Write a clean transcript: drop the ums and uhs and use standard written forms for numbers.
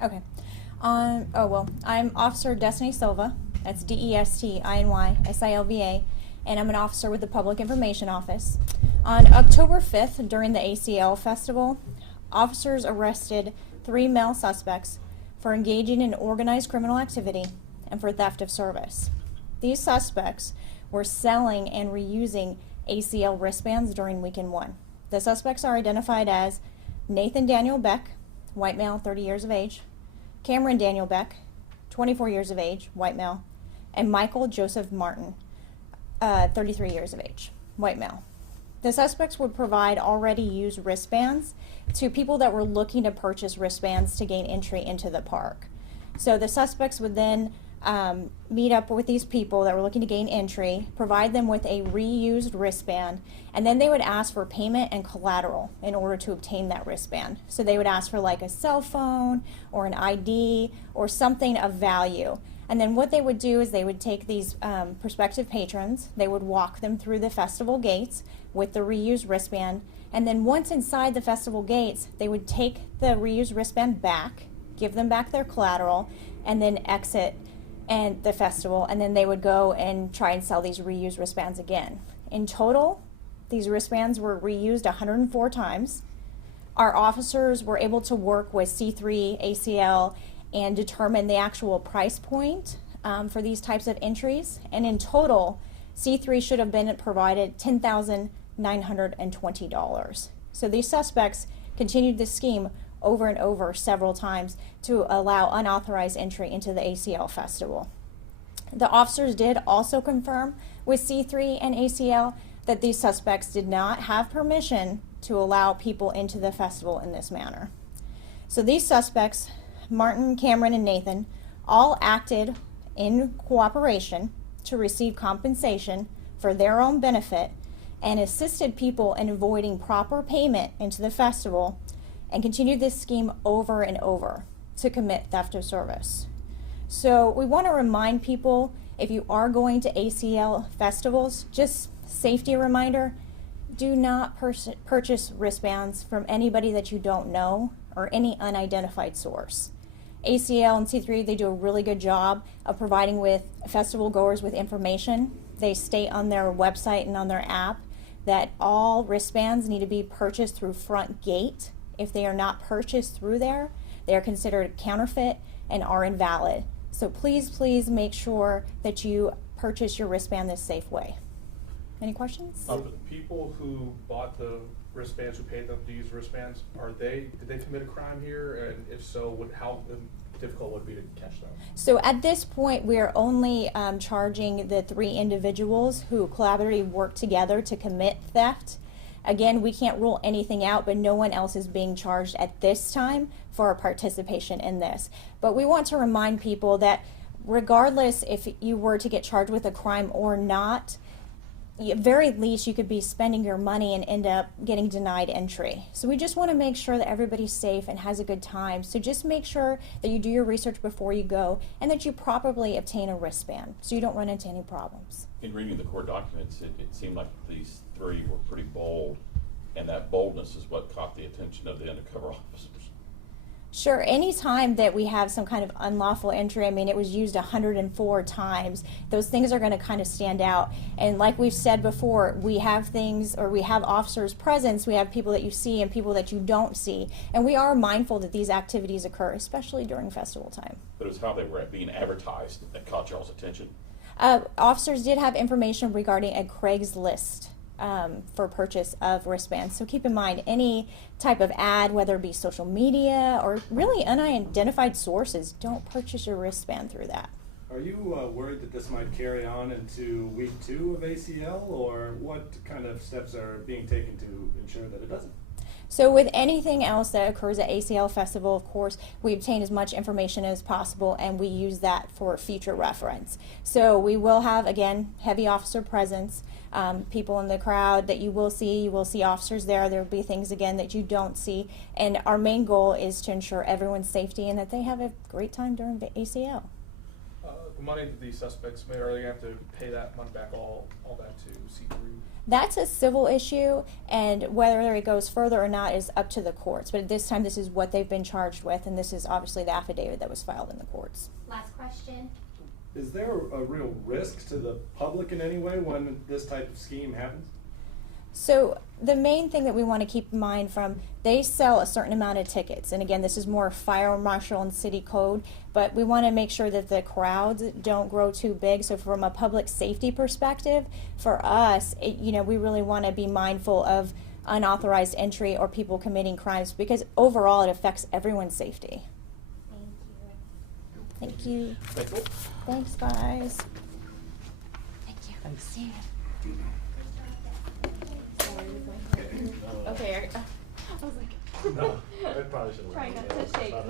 Okay. I'm Officer Destiny Silva. That's DESTINYSILVA, and I'm an officer with the Public Information Office. On October 5th, during the ACL Festival, officers arrested 3 male suspects for engaging in organized criminal activity and for theft of service. These suspects were selling and reusing ACL wristbands during Weekend One. The suspects are identified as Nathan Daniel Beck, white male, 30 years of age, Cameron Daniel Beck, 24 years of age, white male, and Michael Joseph Martin, 33 years of age, white male. The suspects would provide already used wristbands to people that were looking to purchase wristbands to gain entry into the park. So the suspects would then meet up with these people that were looking to gain entry, provide them with a reused wristband, and then they would ask for payment and collateral in order to obtain that wristband. So they would ask for like a cell phone or an ID or something of value. And then what they would do is they would take these prospective patrons, they would walk them through the festival gates with the reused wristband, and then once inside the festival gates, they would take the reused wristband back, give them back their collateral, and then exit and the festival, and then they would go and try and sell these reused wristbands again. In total, these wristbands were reused 104 times. Our officers were able to work with C3 ACL and determine the actual price point for these types of entries, and in total, C3 should have been provided $10,920. So these suspects continued this scheme over and over several times to allow unauthorized entry into the ACL festival. The officers did also confirm with C3 and ACL that these suspects did not have permission to allow people into the festival in this manner. So these suspects, Martin, Cameron, and Nathan, all acted in cooperation to receive compensation for their own benefit and assisted people in avoiding proper payment into the festival, and continued this scheme over and over to commit theft of service. So we want to remind people, if you are going to ACL festivals, just safety reminder, do not purchase wristbands from anybody that you don't know or any unidentified source. ACL and C3, they do a really good job of providing with festival goers with information. They state on their website and on their app that all wristbands need to be purchased through front gate. If they are not purchased through there, they are considered counterfeit and are invalid. So please, please make sure that you purchase your wristband this safe way. Any questions? The people who bought the wristbands, who paid them to use wristbands, did they commit a crime here? And if so, how difficult would it be to catch them? So at this point, we are only charging the 3 individuals who collaboratively worked together to commit theft. Again, we can't rule anything out, but no one else is being charged at this time for participation in this. But we want to remind people that regardless if you were to get charged with a crime or not, at very least you could be spending your money and end up getting denied entry. So we just want to make sure that everybody's safe and has a good time. So just make sure that you do your research before you go and that you properly obtain a wristband so you don't run into any problems. In reading the court documents, it seemed like these 3 were pretty bold, and that boldness is what caught the attention of the undercover officers. Sure, anytime that we have some kind of unlawful entry, I mean, it was used 104 times, those things are going to kind of stand out. And like we've said before, we have things, or we have officers' presence, we have people that you see and people that you don't see. And we are mindful that these activities occur, especially during festival time. But it was how they were being advertised that caught y'all's attention? Officers did have information regarding a Craigslist for purchase of wristbands. So keep in mind, any type of ad, whether it be social media or really unidentified sources, don't purchase your wristband through that. Are you worried that this might carry on into week 2 of ACL, or what kind of steps are being taken to ensure that it doesn't? So with anything else that occurs at ACL Festival, of course, we obtain as much information as possible and we use that for future reference. So we will have, again, heavy officer presence, people in the crowd that you will see officers there. There will be things, again, that you don't see. And our main goal is to ensure everyone's safety and that they have a great time during the ACL. The money that these suspects made, are they going to have to pay that money back, all that to C3? That's a civil issue, and whether it goes further or not is up to the courts. But at this time, this is what they've been charged with, and this is obviously the affidavit that was filed in the courts. Last question. Is there a real risk to the public in any way when this type of scheme happens? So the main thing that we want to keep in mind from, they sell a certain amount of tickets, and again, this is more fire marshal and city code, but we want to make sure that the crowds don't grow too big. So from a public safety perspective, for us, we really want to be mindful of unauthorized entry or people committing crimes, because overall it affects everyone's safety. Thank you. Thank you. Thanks, guys. Thank you. See you. Okay, I was like, No, I probably should have. trying not to shake. No,